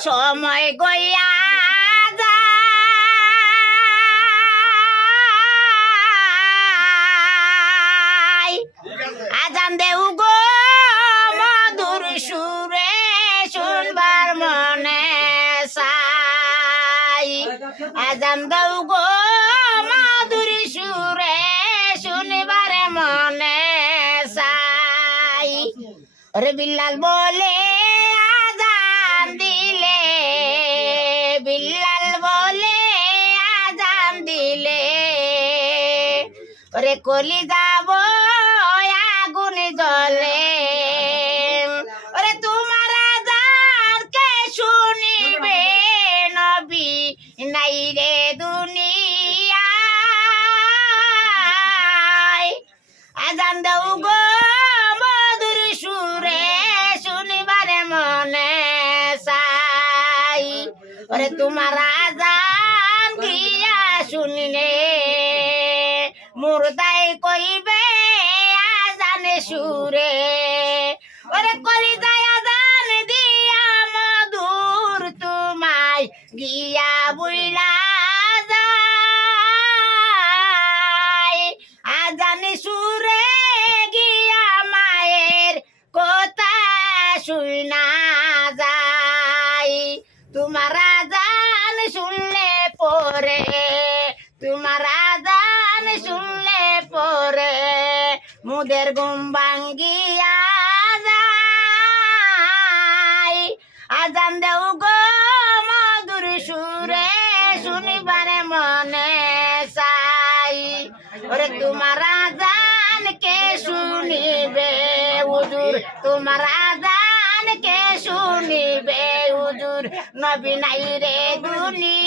সময় গইয়া আজান দেউ গো, মধুর সুরে শুনবার মনে সাই আজান দেউ গো, মধুর সুরে শুনবার মনে সাই রে বিল্লাল বলে দিলে, বিল্লাল বলে, আজান দিলে। ওরে কলি যাব আগুন জলে ওরে তোমার আজান কে শুনিবে, নবী নাই রে দুনিয়ায়? আজান দেও গো। ওরে তোমার আজান গিয়া শুনিলে, মুর্দাই কইবে আজানে সুরে। ওরে কলি যায় আজান দিয়া মধুর তোমায় গিয়া বুইলা যায়। আজানে সুরে গিয়া মায়ের কথা শুই না যাই তোমার তোমার আজান শুনলে পরে মুদের ঘুম ভাঙ্গিয়া যায়। আজান দেও গো মধুর সুরে, শুনিবারে মনে চাই। ওরে তোমার আজান কে শুনিবে উজুর তোমার আজান কে শুনিবে উজুর নবী নাই রে দুনি